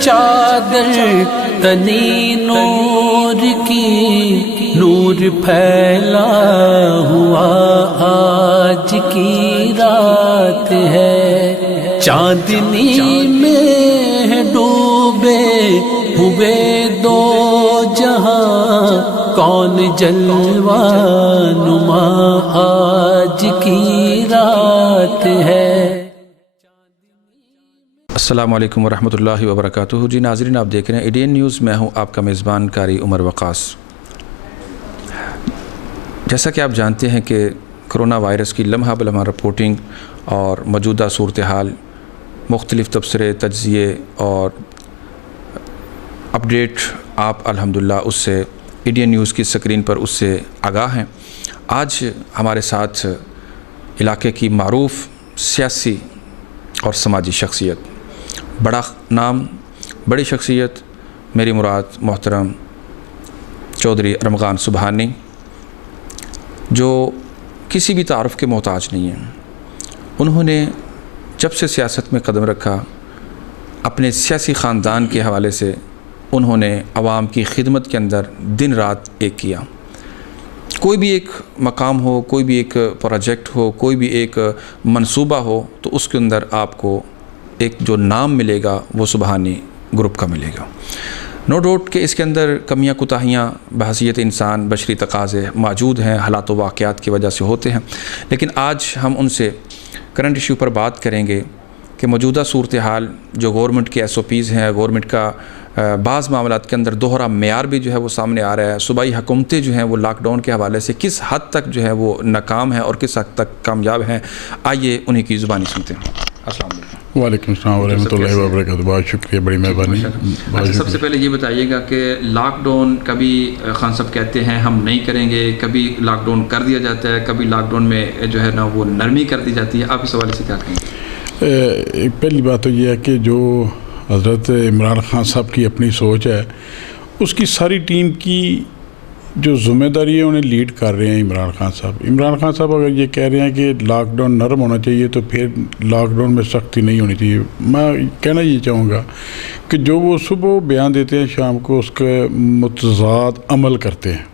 چادر تنی نور کی، نور پھیلا ہوا آج کی رات ہے، چاندنی میں ڈوبے ہوئے دو جہاں، کون جلوہ نما آج کی رات ہے۔ السلام علیکم ورحمۃ اللہ وبرکاتہ۔ جی ناظرین، آپ دیکھ رہے ہیں ADN نیوز، میں ہوں آپ کا میزبان قاری عمر وقاص۔ جیسا کہ آپ جانتے ہیں کہ کرونا وائرس کی لمحہ بلمحہ رپورٹنگ اور موجودہ صورتحال، مختلف تبصرے، تجزیے اور اپڈیٹ آپ الحمدللہ اس سے ADN نیوز کی سکرین پر اس سے آگاہ ہیں۔ آج ہمارے ساتھ علاقے کی معروف سیاسی اور سماجی شخصیت، بڑا نام، بڑی شخصیت، میری مراد محترم چودھری ارمغان سبحانی، جو کسی بھی تعارف کے محتاج نہیں ہیں۔ انہوں نے جب سے سیاست میں قدم رکھا، اپنے سیاسی خاندان کے حوالے سے انہوں نے عوام کی خدمت کے اندر دن رات ایک کیا۔ کوئی بھی ایک مقام ہو، کوئی بھی ایک پروجیکٹ ہو، کوئی بھی ایک منصوبہ ہو، تو اس کے اندر آپ کو ایک جو نام ملے گا وہ سبحانی گروپ کا ملے گا۔ نو ڈاؤٹ کہ اس کے اندر کمیاں کوتاہیاں بحیثیت انسان، بشری تقاضے موجود ہیں، حالات و واقعات کی وجہ سے ہوتے ہیں، لیکن آج ہم ان سے کرنٹ ایشو پر بات کریں گے کہ موجودہ صورتحال، جو گورنمنٹ کے SOPs ہیں، گورنمنٹ کا بعض معاملات کے اندر دوہرا معیار بھی جو ہے وہ سامنے آ رہا ہے، صوبائی حکومتیں جو ہیں وہ لاک ڈاؤن کے حوالے سے کس حد تک جو ہے وہ ناکام ہیں اور کس حد تک کامیاب ہیں۔ آئیے انہی کی زبانی سنتے ہیں۔ السلام علیکم۔ وعلیکم السلام ورحمۃ اللہ وبرکاتہ۔ بہت شکریہ، بڑی مہربانی۔ اچھا، سب سے پہلے یہ بتائیے گا کہ لاک ڈاؤن کبھی خان صاحب کہتے ہیں ہم نہیں کریں گے، کبھی لاک ڈاؤن کر دیا جاتا ہے، کبھی لاک ڈاؤن میں جو ہے نا وہ نرمی کر دی جاتی ہے، آپ اس حوالے سے کیا کہیں گے؟ پہلی بات تو یہ ہے کہ جو حضرت عمران خان صاحب کی اپنی سوچ ہے، اس کی ساری ٹیم کی جو ذمہ داری ہے انہیں لیڈ کر رہے ہیں عمران خان صاحب۔ عمران خان صاحب اگر یہ کہہ رہے ہیں کہ لاک ڈاؤن نرم ہونا چاہیے تو پھر لاک ڈاؤن میں سختی نہیں ہونی چاہیے۔ میں کہنا یہ چاہوں گا کہ جو وہ صبح بیان دیتے ہیں، شام کو اس کے متضاد عمل کرتے ہیں۔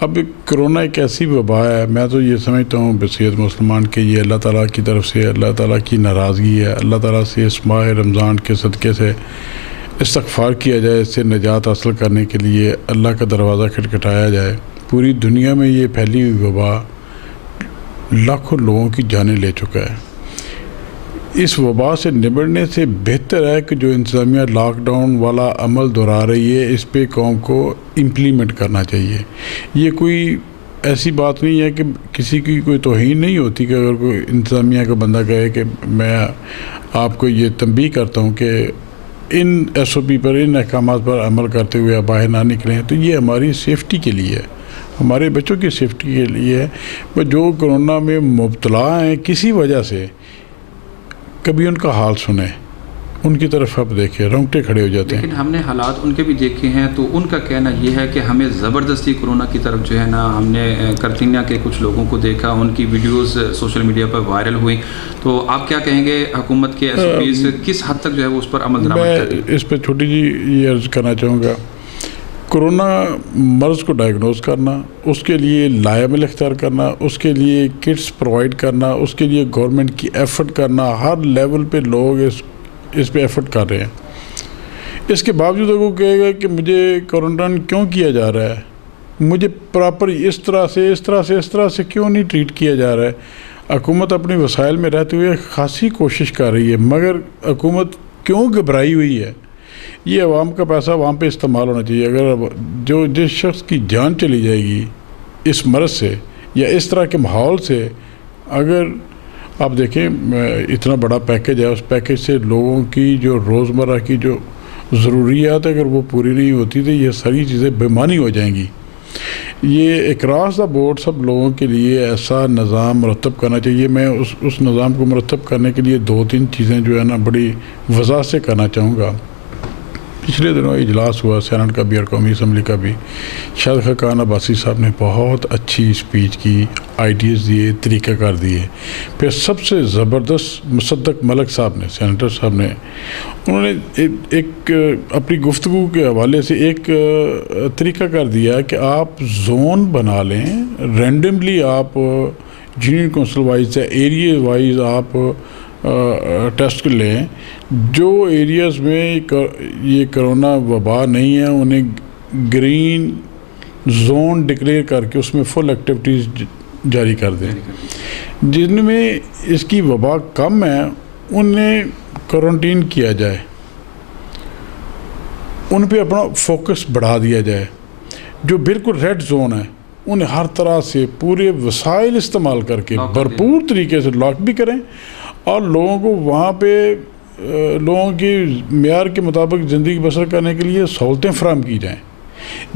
اب کرونا ایک ایسی وبا ہے، میں تو یہ سمجھتا ہوں بصیرت مسلمان کہ یہ اللہ تعالیٰ کی طرف سے، اللہ تعالیٰ کی ناراضگی ہے۔ اللہ تعالیٰ سے اس ماہ رمضان کے صدقے سے استغفار کیا جائے، اس سے نجات حاصل کرنے کے لیے اللہ کا دروازہ کھٹکھٹایا جائے۔ پوری دنیا میں یہ پھیلی ہوئی وبا لاکھوں لوگوں کی جانیں لے چکا ہے۔ اس وبا سے نبٹنے سے بہتر ہے کہ جو انتظامیہ لاک ڈاؤن والا عمل دہرا رہی ہے، اس پہ قوم کو امپلیمنٹ کرنا چاہیے۔ یہ کوئی ایسی بات نہیں ہے کہ کسی کی کوئی توہین نہیں ہوتی کہ اگر کوئی انتظامیہ کا بندہ کہے کہ میں آپ کو یہ تنبیہ کرتا ہوں کہ ان SOP پر، ان احکامات پر عمل کرتے ہوئے آپ باہر نہ نکلیں، تو یہ ہماری سیفٹی کے لیے ہے، ہمارے بچوں کی سیفٹی کے لیے ہے۔ پر جو کرونا میں مبتلا ہیں کسی وجہ سے، کبھی ان کا حال سنیں، ان کی طرف اب دیکھیں، رونگٹے کھڑے ہو جاتے ہیں۔ لیکن ہم نے حالات ان کے بھی دیکھے ہیں، تو ان کا کہنا یہ ہے کہ ہمیں زبردستی کرونا کی طرف جو ہے نا، ہم نے کرتینیا کے کچھ لوگوں کو دیکھا، ان کی ویڈیوز سوشل میڈیا پر وائرل ہوئی، تو آپ کیا کہیں گے حکومت کے SOPs کس حد تک جو ہے وہ اس پر عمل درآمد کریں؟ میں اس پہ چھوٹی جی یہ عرض کرنا چاہوں گا، کرونا مرض کو ڈائگنوز کرنا، اس کے لیے لائعمل اختیار کرنا، اس کے لیے کٹس پرووائڈ کرنا، اس کے لیے گورنمنٹ کی ایفرٹ کرنا، ہر لیول پہ لوگ اس پہ ایفرٹ کر رہے ہیں۔ اس کے باوجود وہ کہے گا کہ مجھے کوارنٹائن کیوں کیا جا رہا ہے، مجھے پراپر اس طرح سے کیوں نہیں ٹریٹ کیا جا رہا ہے۔ حکومت اپنی وسائل میں رہتے ہوئے خاصی کوشش کر رہی ہے، مگر حکومت کیوں گھبرائی ہوئی ہے؟ یہ عوام کا پیسہ وہاں پہ استعمال ہونا چاہیے۔ اگر جس شخص کی جان چلی جائے گی اس مرض سے یا اس طرح کے ماحول سے، اگر آپ دیکھیں اتنا بڑا پیکیج ہے، اس پیکیج سے لوگوں کی جو روزمرہ کی جو ضروریات اگر وہ پوری نہیں ہوتی تو یہ ساری چیزیں بےمانی ہو جائیں گی۔ یہ اکراس دا بورڈ سب لوگوں کے لیے ایسا نظام مرتب کرنا چاہیے۔ میں اس نظام کو مرتب کرنے کے لیے 2-3 چیزیں جو ہے نا بڑی وضاحت سے کرنا چاہوں گا پچھلے دنوں اجلاس ہوا سینٹ کا بھی اور قومی اسمبلی کا بھی. شاہد خاقان عباسی صاحب نے بہت اچھی اسپیچ کی, آئیڈیاز دیے, طریقہ کار دیے. پھر سب سے زبردست مصدق ملک صاحب نے, سینیٹر صاحب نے, انہوں نے ایک اپنی گفتگو کے حوالے سے ایک طریقہ کار دیا کہ آپ زون بنا لیں, رینڈملی آپ یونین کونسل وائز یا ایریا وائز آپ ٹیسٹ لیں. جو ایریاز میں یہ کرونا وبا نہیں ہے انہیں گرین زون ڈکلیئر کر کے اس میں فل ایکٹیویٹیز جاری کر دیں. جن میں اس کی وبا کم ہے انہیں کوارنٹین کیا جائے, ان پہ اپنا فوکس بڑھا دیا جائے. جو بالکل ریڈ زون ہے انہیں ہر طرح سے پورے وسائل استعمال کر کے بھرپور طریقے سے لاک بھی کریں اور لوگوں کو وہاں پہ لوگوں کی معیار کے مطابق زندگی بسر کرنے کے لیے سہولتیں فراہم کی جائیں.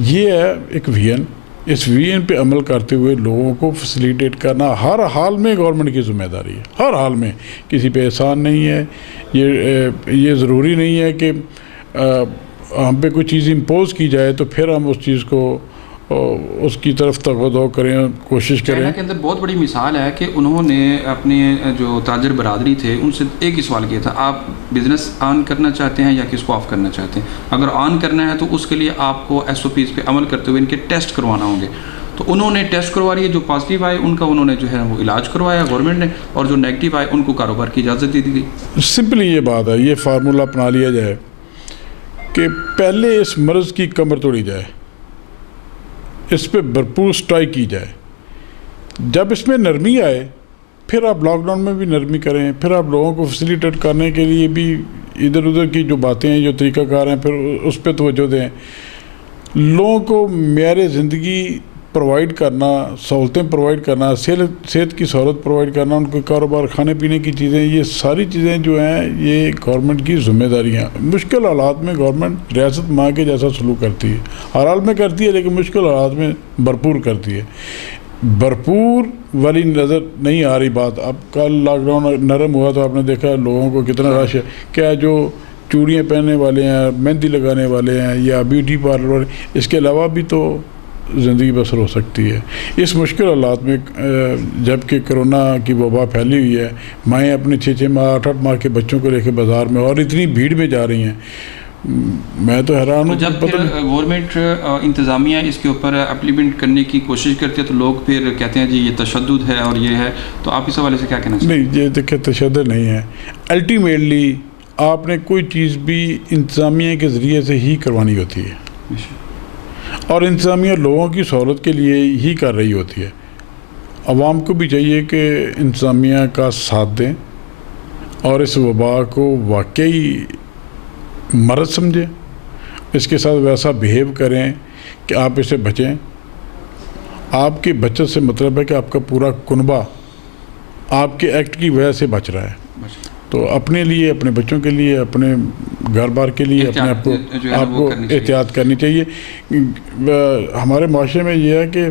یہ ہے ایک ویژن. اس ویژن پہ عمل کرتے ہوئے لوگوں کو فیسیلیٹیٹ کرنا ہر حال میں گورنمنٹ کی ذمہ داری ہے, ہر حال میں. کسی پہ احسان نہیں ہے. یہ ضروری نہیں ہے کہ ہم پہ کوئی چیز امپوز کی جائے تو پھر ہم اس چیز کو اس کی طرف توجہ کریں, کوشش کریں. چائنا کے اندر بہت بڑی مثال ہے کہ انہوں نے اپنے جو تاجر برادری تھے ان سے ایک ہی سوال کیا تھا, آپ بزنس آن کرنا چاہتے ہیں یا کس کو آف کرنا چاہتے ہیں؟ اگر آن کرنا ہے تو اس کے لیے آپ کو SOPs پہ عمل کرتے ہوئے ان کے ٹیسٹ کروانا ہوں گے. تو انہوں نے ٹیسٹ کروا لیے, جو پازیٹیو آئے ان کا انہوں نے جو ہے وہ علاج کروایا گورنمنٹ نے, اور جو نیگیٹو آئے ان کو کاروبار کی اجازت دے دی گئی. سمپلی یہ بات ہے, یہ فارمولہ اپنا لیا جائے کہ پہلے اس مرض کی کمر توڑی جائے, اس پہ بھرپور اسٹرائک کی جائے. جب اس میں نرمی آئے پھر آپ لاک ڈاؤن میں بھی نرمی کریں, پھر آپ لوگوں کو فیسیلیٹیٹ کرنے کے لیے بھی ادھر ادھر کی جو باتیں ہیں, جو طریقہ کار ہیں, پھر اس پہ توجہ دیں. لوگوں کو معیار زندگی پرووائڈ کرنا, سہولتیں پرووائڈ کرنا, صحت کی سہولت پرووائڈ کرنا, ان کو کاروبار, کھانے پینے کی چیزیں, یہ ساری چیزیں جو ہیں یہ گورنمنٹ کی ذمہ داریاں. مشکل حالات میں گورنمنٹ ریاست ماں کے جیسا سلوک کرتی ہے, ہر حال میں کرتی ہے, لیکن مشکل حالات میں بھرپور کرتی ہے. بھرپور والی نظر نہیں آ رہی بات. اب کل لاک ڈاؤن نرم ہوا تو آپ نے دیکھا لوگوں کو کتنا رش ہے. کیا جو چوڑیاں پہننے والے ہیں, مہندی لگانے والے ہیں یا بیوٹی پارلر والے, اس کے علاوہ بھی تو زندگی بسر ہو سکتی ہے. اس مشکل حالات میں جب کہ کرونا کی وبا پھیلی ہوئی ہے, مائیں اپنے 6 ماہ 8 ماہ کے بچوں کو لے کے بازار میں اور اتنی بھیڑ میں جا رہی ہیں, میں تو حیران ہوں. جب پھر گورنمنٹ انتظامیہ اس کے اوپر اپلیمنٹ کرنے کی کوشش کرتی ہے تو لوگ پھر کہتے ہیں جی یہ تشدد ہے اور یہ ہے, تو آپ اس حوالے سے کیا کہنا چاہتے ہیں؟ نہیں, یہ دیکھیں تشدد نہیں ہے. الٹیمیٹلی آپ نے کوئی چیز بھی انتظامیہ کے ذریعے سے ہی کروانی ہوتی ہے, اور انتظامیہ لوگوں کی سہولت کے لیے ہی کر رہی ہوتی ہے. عوام کو بھی چاہیے کہ انتظامیہ کا ساتھ دیں اور اس وبا کو واقعی مرض سمجھیں, اس کے ساتھ ویسا بیہیو کریں کہ آپ اسے بچیں. آپ کی بچت سے مطلب ہے کہ آپ کا پورا کنبہ آپ کے ایکٹ کی وجہ سے بچ رہا ہے. تو اپنے لیے, اپنے بچوں کے لیے, اپنے گھر بار کے لیے اپنے آپ کو احتیاط کرنی چاہیے. ہمارے معاشرے میں یہ ہے کہ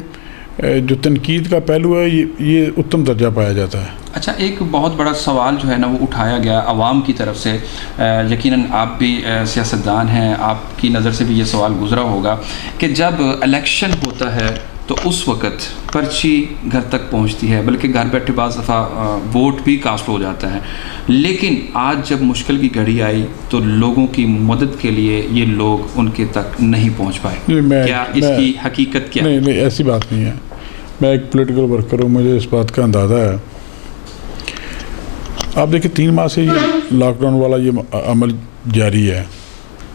جو تنقید کا پہلو ہے یہ اتم درجہ پایا جاتا ہے. اچھا, ایک بہت بڑا سوال جو ہے نا وہ اٹھایا گیا عوام کی طرف سے, یقیناً آپ بھی سیاستدان ہیں, آپ کی نظر سے بھی یہ سوال گزرا ہوگا کہ جب الیکشن ہوتا ہے تو اس وقت پرچی گھر تک پہنچتی ہے, بلکہ گھر بیٹھے بعض دفعہ ووٹ بھی کاسٹ ہو جاتا ہے, لیکن آج جب مشکل کی گھڑی آئی تو لوگوں کی مدد کے لیے یہ لوگ ان کے تک نہیں پہنچ پائے. کیا اس کی حقیقت کیا؟ نہیں, ایسی بات نہیں ہے. میں ایک پولیٹیکل ورکر ہوں, مجھے اس بات کا اندازہ ہے. آپ دیکھیں 3 ماہ سے یہ لاک ڈاؤن والا یہ عمل جاری ہے.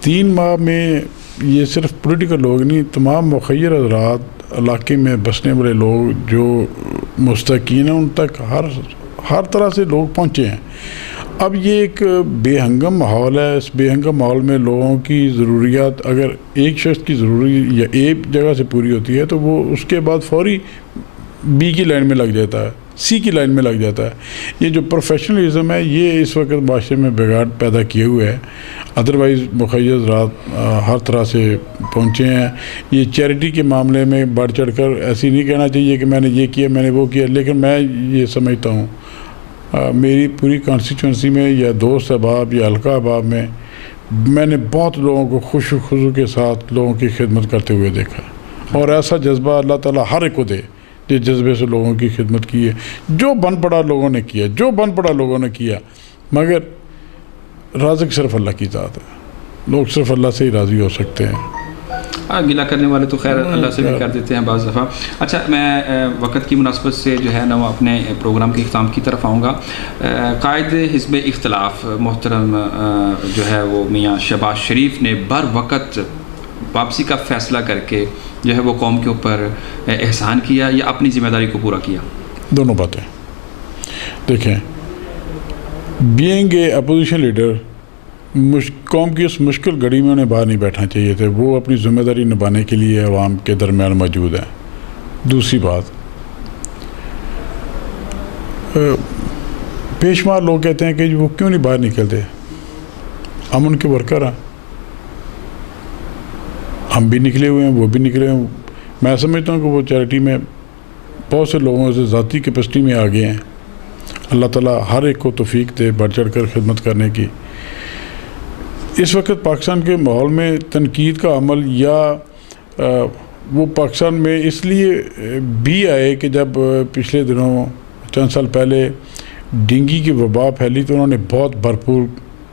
3 ماہ میں یہ صرف پولیٹیکل لوگ نہیں, تمام مخیر حضرات, علاقے میں بسنے والے لوگ جو مستحقین ہیں ان تک ہر طرح سے لوگ پہنچے ہیں. اب یہ ایک بے ہنگم ماحول ہے. اس بے ہنگم ماحول میں لوگوں کی ضروریات اگر ایک شخص کی ضروری یا ایک جگہ سے پوری ہوتی ہے تو وہ اس کے بعد فوری B کی لائن میں لگ جاتا ہے, C کی لائن میں لگ جاتا ہے. یہ جو پروفیشنلزم ہے یہ اس وقت معاشرے میں بگاڑ پیدا کیے ہوئے ہے. ادروائز مخیز رات ہر طرح سے پہنچے ہیں. یہ چیریٹی کے معاملے میں بڑھ چڑھ کر ایسی نہیں کہنا چاہیے کہ میں نے یہ کیا, میں نے وہ کیا, لیکن میں یہ سمجھتا ہوں میری پوری کانسٹیچوئنسی میں یا دوست احباب یا حلقہ احباب میں میں نے بہت لوگوں کو خوش و خضو کے ساتھ لوگوں کی خدمت کرتے ہوئے دیکھا، اور ایسا جذبہ اللہ تعالیٰ ہر ایک کو دے جس جذبے سے لوگوں کی خدمت کی ہے. جو بن پڑا لوگوں نے کیا، جو بن پڑا لوگوں نے کیا، مگر رازق صرف اللہ کی ذات ہے. لوگ صرف اللہ سے ہی راضی ہو سکتے ہیں. گلہ کرنے والے تو خیر اللہ سے بھی کر دیتے ہیں بعض دفعہ. اچھا، میں وقت کی مناسبت سے جو ہے نا وہ اپنے پروگرام کے اختتام کی طرف آؤں گا. قائد حزب اختلاف محترم جو ہے وہ میاں شہباز شریف نے بر وقت واپسی کا فیصلہ کر کے جو ہے وہ قوم کے اوپر احسان کیا یا اپنی ذمہ داری کو پورا کیا؟ دونوں باتیں. دیکھیں، بینگ اے اپوزیشن لیڈر قوم کی اس مشکل گھڑی میں انہیں باہر نہیں بیٹھنا چاہیے تھے. وہ اپنی ذمہ داری نبھانے کے لیے عوام کے درمیان موجود ہیں. دوسری بات، بے شمار لوگ کہتے ہیں کہ وہ کیوں نہیں باہر نکلتے. ہم ان کے ورکر ہیں، ہم بھی نکلے ہوئے ہیں، وہ بھی نکلے ہوئے ہیں. میں سمجھتا ہوں کہ وہ چیریٹی میں بہت سے لوگوں سے ذاتی کیپیسٹی میں آگے ہیں. اللہ تعالیٰ ہر ایک کو توفیق دے بڑھ چڑھ کر خدمت کرنے کی. اس وقت پاکستان کے ماحول میں تنقید کا عمل یا وہ پاکستان میں اس لیے بھی آئے کہ جب پچھلے دنوں چند سال پہلے ڈینگی کی وبا پھیلی تو انہوں نے بہت بھرپور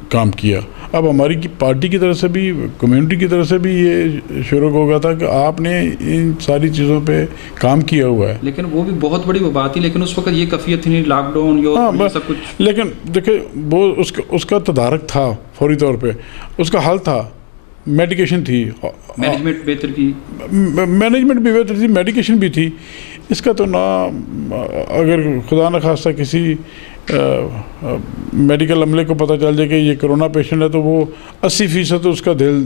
کام کیا. اب ہماری پارٹی کی طرف سے بھی، کمیونٹی کی طرف سے بھی یہ شروع ہو گیا تھا کہ آپ نے ان ساری چیزوں پہ کام کیا ہوا ہے. لیکن وہ بھی بہت بڑی وبا تھی، لیکن اس وقت یہ کیفیت تھی نہیں، لاک ڈاؤن یہ سب کچھ. لیکن دیکھیں، وہ اس کا تدارک تھا فوری طور پہ، اس کا حل تھا، میڈیکیشن تھی، مینجمنٹ بہتر کی، مینجمنٹ بھی بہتر تھی، میڈیکیشن بھی تھی. اس کا تو نہ اگر خدا نہ خواستہ کسی میڈیکل عملے کو پتہ چل جائے کہ یہ کرونا پیشنٹ ہے تو وہ 80% اس کا دل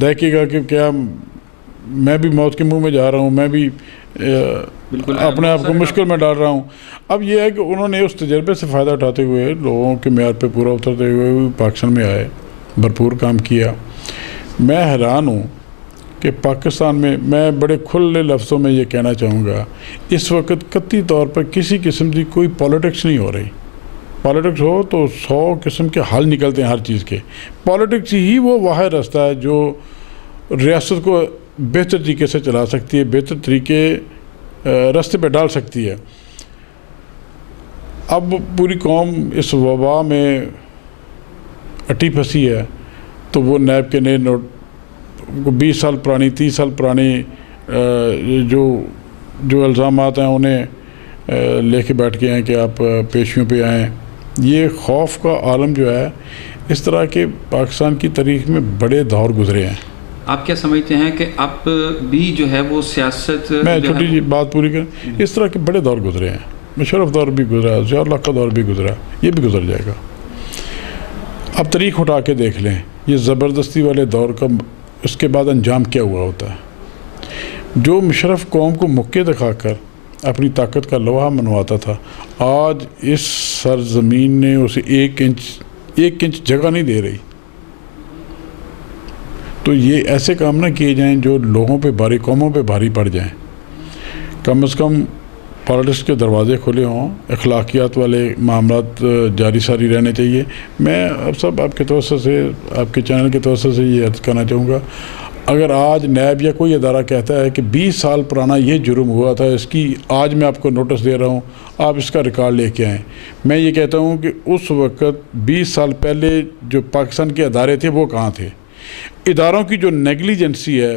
دیکھے گا کہ کیا میں بھی موت کے منہ میں جا رہا ہوں، میں بھی اپنے آپ کو مشکل میں ڈال رہا ہوں. اب یہ ہے کہ انہوں نے اس تجربے سے فائدہ اٹھاتے ہوئے لوگوں کے معیار پہ پورا اترتے ہوئے پاکستان میں آئے، بھرپور کام کیا. میں حیران ہوں کہ پاکستان میں بڑے کھلے لفظوں میں یہ کہنا چاہوں گا، اس وقت قطعی طور پر کسی قسم کی کوئی پالیٹکس نہیں ہو رہی. پالیٹکس ہو تو 100 قسم کے حل نکلتے ہیں ہر چیز کے. پالیٹکس ہی وہ واحد راستہ ہے جو ریاست کو بہتر طریقے سے چلا سکتی ہے، بہتر طریقے راستے پہ ڈال سکتی ہے. اب پوری قوم اس وبا میں اٹی پھنسی ہے تو وہ نیب کے نئے نوٹ 20 سال پرانی، 30 سال پرانی جو الزامات ہیں انہیں لے کے بیٹھ گئے ہیں کہ آپ پیشیوں پہ آئیں. یہ خوف کا عالم جو ہے، اس طرح کے پاکستان کی تاریخ میں بڑے دور گزرے ہیں. آپ کیا سمجھتے ہیں کہ اب بھی جو ہے وہ سیاست، میں چھوٹی سی بات پوری کریں، اس طرح کے بڑے دور گزرے ہیں. مشرف دور بھی گزرا، ضیاء اللہ کا دور بھی گزرا، یہ بھی گزر جائے گا. اب تاریخ اٹھا کے دیکھ لیں، یہ زبردستی والے دور کا اس کے بعد انجام کیا ہوا ہوتا ہے. جو مشرف قوم کو مکے دکھا کر اپنی طاقت کا لوہا منواتا تھا، آج اس سرزمین نے اسے ایک انچ جگہ نہیں دے رہی. تو یہ ایسے کام نہ کیے جائیں جو لوگوں پہ بھاری، قوموں پہ بھاری پڑ جائیں. کم از کم پالیٹکس کے دروازے کھلے ہوں، اخلاقیات والے معاملات جاری ساری رہنے چاہیے. میں اب سب آپ کے توسط سے، آپ کے چینل کے توسط سے یہ عرض کرنا چاہوں گا، اگر آج نیب یا کوئی ادارہ کہتا ہے کہ 20 سال پرانا یہ جرم ہوا تھا، اس کی آج میں آپ کو نوٹس دے رہا ہوں، آپ اس کا ریکارڈ لے کے آئیں. میں یہ کہتا ہوں کہ اس وقت 20 سال پہلے جو پاکستان کے ادارے تھے وہ کہاں تھے؟ اداروں کی جو نیگلیجنسی ہے،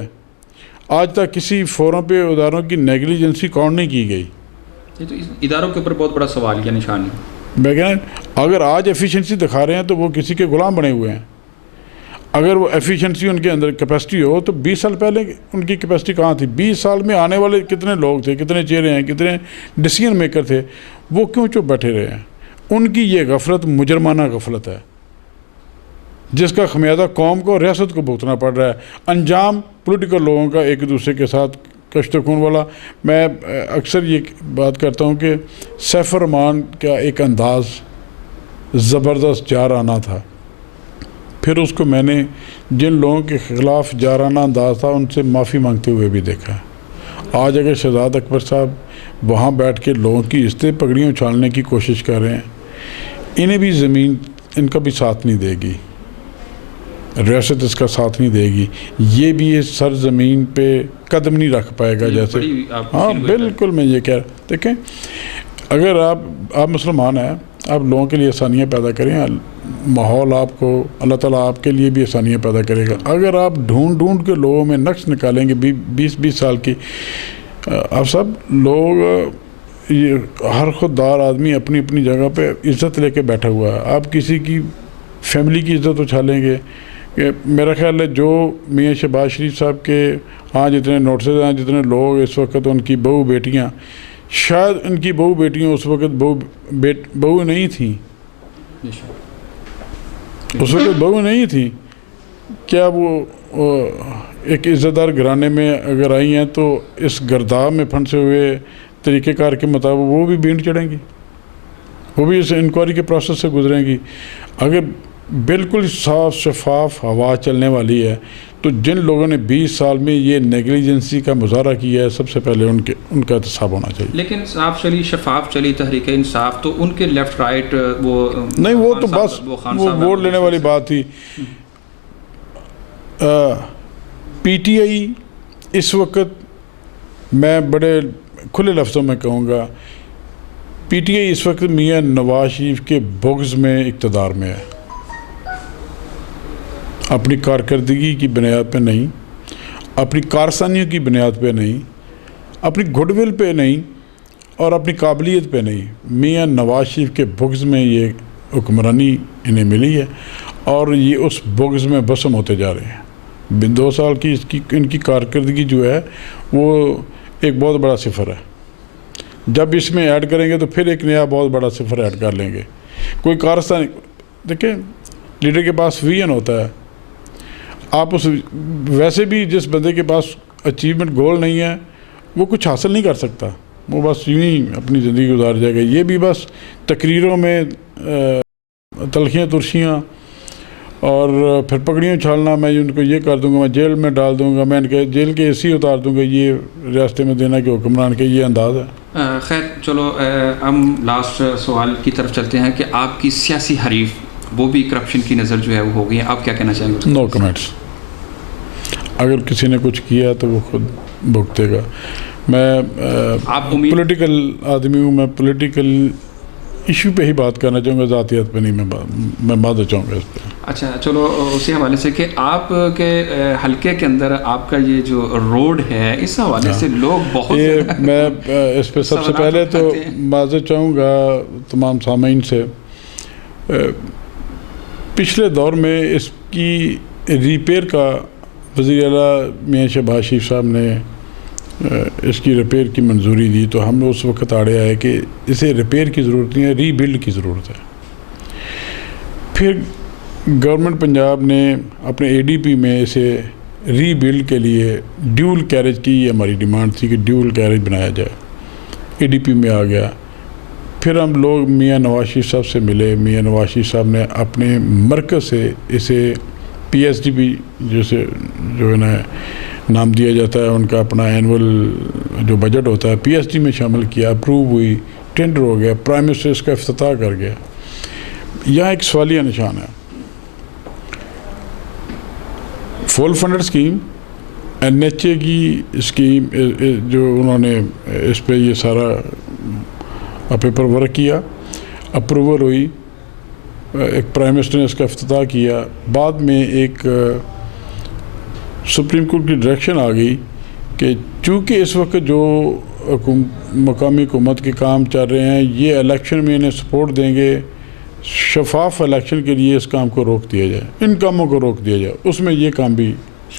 آج تک کسی فورم پہ اداروں کی نیگلیجنسی کاؤنٹ نہیں کی گئی. یہ تو اداروں کے اوپر بہت بڑا سوال یا نشان ہے. میں کہنا، اگر آج ایفیشنسی دکھا رہے ہیں تو وہ کسی کے غلام بنے ہوئے ہیں. اگر وہ ایفیشنسی ان کے اندر کیپیسٹی ہو تو 20 سال پہلے ان کی کیپیسٹی کہاں تھی؟ 20 سال میں آنے والے کتنے لوگ تھے، کتنے چہرے ہیں، کتنے ڈیسیژن میکر تھے، وہ کیوں چپ بیٹھے رہے ہیں؟ ان کی یہ غفلت مجرمانہ غفلت ہے جس کا خمیازہ قوم کو، ریاست کو بھگتنا پڑ رہا ہے. انجام پولیٹیکل لوگوں کا ایک دوسرے کے ساتھ کشت خون والا. میں اکثر یہ بات کرتا ہوں کہ سیف الرحمان کا ایک انداز زبردست جارانہ تھا. پھر اس کو میں نے جن لوگوں کے خلاف جارانہ انداز تھا ان سے معافی مانگتے ہوئے بھی دیکھا. آج اگر شہزاد اکبر صاحب وہاں بیٹھ کے لوگوں کی عزتیں پگڑیاں اچھالنے کی کوشش کر رہے ہیں، انہیں بھی زمین ان کا بھی ساتھ نہیں دے گی. ریاست اس کا ساتھ نہیں دے گی، یہ بھی اس سرزمین پہ قدم نہیں رکھ پائے گا جیسے. ہاں بالکل میں یہ کہہ رہا. دیکھیں اگر آپ مسلمان ہیں، آپ لوگوں کے لیے آسانیاں پیدا کریں، ماحول آپ کو اللہ تعالیٰ آپ کے لیے بھی آسانیاں پیدا کرے گا. اگر آپ ڈھونڈ کے لوگوں میں نقص نکالیں گے 20 سال کی، آپ سب لوگ یہ ہر خوددار آدمی اپنی اپنی جگہ پہ عزت لے کے بیٹھا ہوا ہے. آپ کسی کی فیملی کی عزت اچھالیں گے کہ میرا خیال ہے جو میاں شہباز شریف صاحب کے ہاں جتنے نوٹسز ہیں، جتنے لوگ اس وقت ان کی بہو بیٹیاں، شاید ان کی بہو بیٹیاں اس وقت بہو نہیں تھیں، اس وقت بہو نہیں تھیں. کیا وہ ایک عزت دار گھرانے میں اگر آئی ہیں تو اس گرداب میں پھنسے ہوئے طریقہ کار کے مطابق وہ بھی بینٹ چڑھیں گی، وہ بھی اس انکوائری کے پروسیس سے گزریں گی. اگر بالکل صاف شفاف ہوا چلنے والی ہے تو جن لوگوں نے 20 سال میں یہ نیگلیجنسی کا مظاہرہ کیا ہے سب سے پہلے ان کا احتساب ہونا چاہیے. لیکن صاف چلی، شفاف چلی تحریک انصاف، تو ان کے لیفٹ رائٹ وہ نہیں، وہ تو بس وہ ووٹ لینے والی بات تھی. پی ٹی آئی اس وقت میں بڑے کھلے لفظوں میں کہوں گا، پی ٹی آئی اس وقت میاں نواز شریف کے بغض میں اقتدار میں ہے، اپنی کارکردگی کی بنیاد پہ نہیں، اپنی کارسانیوں کی بنیاد پہ نہیں، اپنی گڈ ول پہ نہیں اور اپنی قابلیت پہ نہیں. میاں نواز شریف کے بغض میں یہ حکمرانی انہیں ملی ہے اور یہ اس بغض میں بسم ہوتے جا رہے ہیں. 2 سال کی ان کی کارکردگی جو ہے وہ ایک بہت بڑا صفر ہے. جب اس میں ایڈ کریں گے تو پھر ایک نیا بہت بڑا صفر ایڈ کر لیں گے. کوئی کارستان دیکھیں، لیڈر کے پاس ویژن ہوتا ہے. آپ اس ویسے بھی جس بندے کے پاس اچیومنٹ گول نہیں ہے وہ کچھ حاصل نہیں کر سکتا، وہ بس یوں ہی اپنی زندگی گزار جائے گا. یہ بھی بس تقریروں میں تلخیاں ترشیاں اور پھر پگڑیاں اچھالنا، میں ان کو یہ کر دوں گا، میں جیل میں ڈال دوں گا، میں ان کے جیل کے AC اتار دوں گا، یہ ریاستے میں دینا کہ حکمران کے یہ انداز ہے. خیر چلو ہم لاسٹ سوال کی طرف چلتے ہیں کہ آپ کی سیاسی حریف وہ بھی کرپشن کی نظر جو ہے وہ ہو گئی ہے، آپ کیا کہنا چاہیں گے؟ نو کمنٹس. اگر کسی نے کچھ کیا تو وہ خود بھگتے گا. میں پولیٹیکل آدمی ہوں، میں پولیٹیکل ایشو پہ ہی بات کرنا چاہوں گا، ذاتیات پہ نہیں میں بات چاہوں گا اس پہ. اچھا چلو اسی حوالے سے کہ آپ کے حلقے کے اندر آپ کا یہ جو روڈ ہے اس حوالے سے لوگ بہت میں اس پہ سب سے پہلے تو معذرت چاہوں گا تمام سامعین سے. پچھلے دور میں اس کی ریپیئر کا وزیر اعلیٰ میاں شہباز شریف صاحب نے اس کی ریپیئر کی منظوری دی تو ہم لوگ اس وقت آڑے آئے کہ اسے ریپیئر کی ضرورت نہیں ہے، ری بلڈ کی ضرورت ہے. پھر گورنمنٹ پنجاب نے اپنے ADP میں اسے ری بلڈ کے لیے ڈیول کیریج کی، یہ ہماری ڈیمانڈ تھی کہ ڈیول کیریج بنایا جائے. ADP میں آ گیا. پھر ہم لوگ میاں نواز شریف صاحب سے ملے. میاں نواز شریف صاحب نے اپنے مرکز سے اسے PSDB جو ہے نا نام دیا جاتا ہے، ان کا اپنا اینول جو بجٹ ہوتا ہے PSD میں شامل کیا، اپروو ہوئی، ٹینڈر ہو گیا، پرائم منسٹر اس کا افتتاح کر گیا. یہاں ایک سوالیہ نشان ہے. فل فنڈڈ اسکیم NHA کی اسکیم جو انہوں نے اس پہ یہ سارا پیپر ورک کیا، اپروول ہوئی، ایک پرائم منسٹر نے اس کا افتتاح کیا. بعد میں ایک سپریم کورٹ کی ڈائریکشن آ گئی کہ چونکہ اس وقت جو مقامی حکومت کے کام چل رہے ہیں یہ الیکشن میں انہیں سپورٹ دیں گے، شفاف الیکشن کے لیے اس کام کو روک دیا جائے، ان کاموں کو روک دیا جائے. اس میں یہ کام بھی،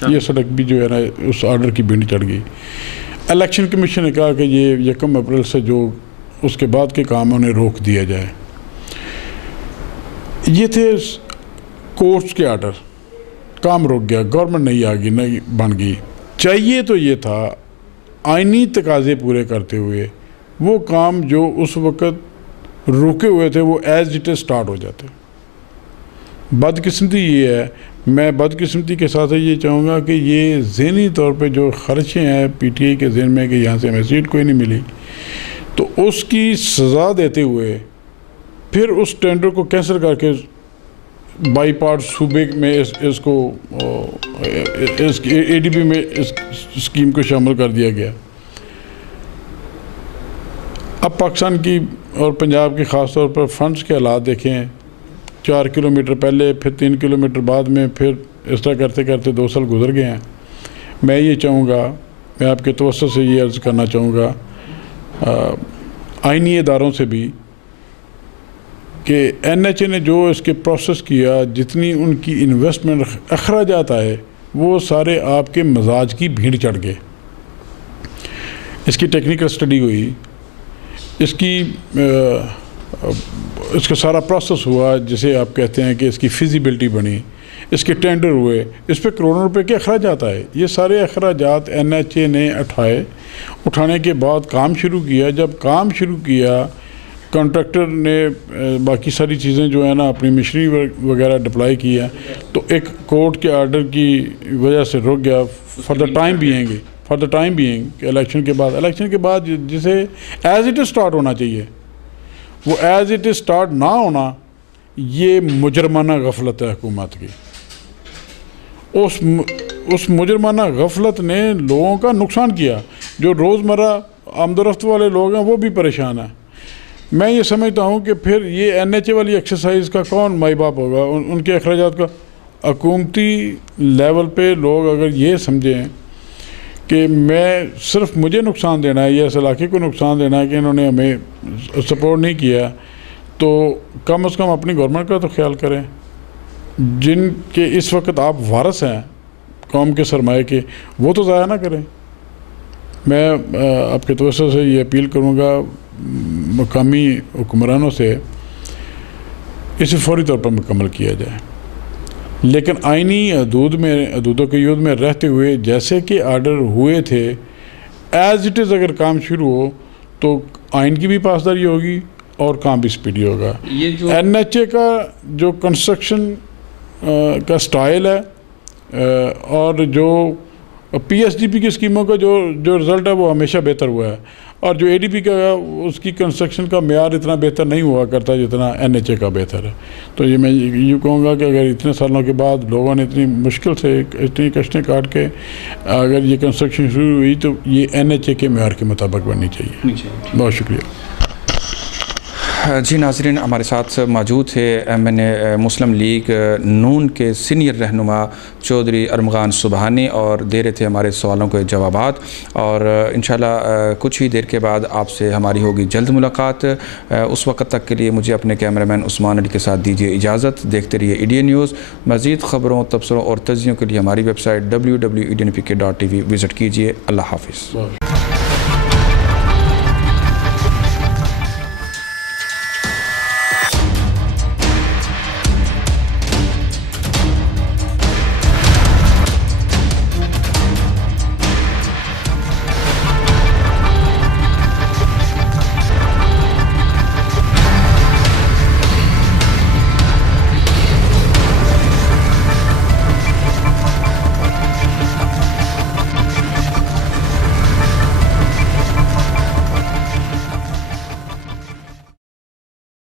یہ سڑک بھی جو ہے نا اس آرڈر کی بینڈ چڑھ گئی. الیکشن کمیشن نے کہا کہ یہ 1 اپریل سے جو اس کے بعد کے کام انہیں روک دیا جائے. یہ تھے کورٹس کے آرڈر، کام رک گیا، گورنمنٹ نہیں آ گئی، نہیں بن گئی. چاہیے تو یہ تھا آئینی تقاضے پورے کرتے ہوئے وہ کام جو اس وقت رکے ہوئے تھے وہ ایز اٹ از سٹارٹ ہو جاتے. بدقسمتی یہ ہے، میں بدقسمتی کے ساتھ یہ چاہوں گا کہ یہ ذہنی طور پہ جو خرچے ہیں PTI کے ذہن میں کہ یہاں سے ہمیں سیٹ کوئی نہیں ملی، تو اس کی سزا دیتے ہوئے پھر اس ٹینڈر کو کینسل کر کے بائی پارٹ صوبے میں اس کو ADB میں اس اسکیم کو شامل کر دیا گیا. اب پاکستان کی اور پنجاب کی خاص طور پر فنڈز کے حالات دیکھیں. 4 کلومیٹر پہلے، پھر 3 کلومیٹر بعد میں، پھر اس طرح کرتے کرتے 2 سال گزر گئے ہیں. میں یہ چاہوں گا، میں آپ کے توسط سے یہ عرض کرنا چاہوں گا آئینی اداروں سے بھی کہ NHA نے جو اس کے پروسیس کیا، جتنی ان کی انویسٹمنٹ اخراجات آئے، وہ سارے آپ کے مزاج کی بھیڑ چڑھ گئے. اس کی ٹیکنیکل سٹڈی ہوئی، اس کا سارا پروسیس ہوا جسے آپ کہتے ہیں کہ اس کی فیزیبلٹی بنی، اس کے ٹینڈر ہوئے، اس پہ کروڑوں روپے کے اخراجات آئے. یہ سارے اخراجات NHA نے اٹھانے کے بعد کام شروع کیا. جب کام شروع کیا، کانٹریکٹر نے باقی ساری چیزیں جو ہے نا اپنی مشینری وغیرہ ڈپلائی کی ہے، تو ایک کورٹ کے آرڈر کی وجہ سے رک گیا فار دا ٹائم بینگ کہ الیکشن کے بعد جسے ایز اٹ از اسٹارٹ ہونا چاہیے، وہ ایز اٹ از اسٹارٹ نہ ہونا، یہ مجرمانہ غفلت ہے حکومت کی. اس مجرمانہ غفلت نے لوگوں کا نقصان کیا. جو روزمرہ آمد و رفت والے لوگ ہیں وہ بھی پریشان ہیں. میں یہ سمجھتا ہوں کہ پھر یہ NHA والی ایکسرسائز کا کون مائی باپ ہوگا ان کے اخراجات کا؟ حکومتی لیول پہ لوگ اگر یہ سمجھیں کہ صرف مجھے نقصان دینا ہے یا اس علاقے کو نقصان دینا ہے کہ انہوں نے ہمیں سپورٹ نہیں کیا، تو کم از کم اپنی گورنمنٹ کا تو خیال کریں. جن کے اس وقت آپ وارث ہیں قوم کے سرمایہ کے، وہ تو ضائع نہ کریں. میں آپ کے توسط سے یہ اپیل کروں گا مقامی حکمرانوں سے، اسے فوری طور پر مکمل کیا جائے، لیکن آئینی حدود و قیود میں رہتے ہوئے جیسے کہ آرڈر ہوئے تھے ایز اٹ از اگر کام شروع ہو تو آئین کی بھی پاسداری ہوگی اور کام بھی سپیڈی ہوگا. NHA کا جو کنسٹرکشن کا سٹائل ہے اور جو PSDP کی اسکیموں کا جو رزلٹ ہے وہ ہمیشہ بہتر ہوا ہے، اور جو ADB کا اس کی کنسٹرکشن کا معیار اتنا بہتر نہیں ہوا کرتا جتنا NHA کا بہتر ہے. تو یہ میں یوں کہوں گا کہ اگر اتنے سالوں کے بعد لوگوں نے اتنی مشکل سے اتنی کشتیں کاٹ کے اگر یہ کنسٹرکشن شروع ہوئی تو یہ NHA کے معیار کے مطابق بننی چاہیے. بہت شکریہ. جی ناظرین، ہمارے ساتھ موجود تھے مسلم لیگ نون کے سینئر رہنما چودھری ارمغان سبحانی، اور دے رہے تھے ہمارے سوالوں کے جوابات، اور انشاءاللہ کچھ ہی دیر کے بعد آپ سے ہماری ہوگی جلد ملاقات. اس وقت تک کے لیے مجھے اپنے کیمرہ مین عثمان علی کے ساتھ دیجیے اجازت. دیکھتے رہیے EDN نیوز. مزید خبروں، تبصروں اور تجزیوں کے لیے ہماری ویب سائٹ www.ednpk.tv وزٹ کیجیے. اللہ حافظ.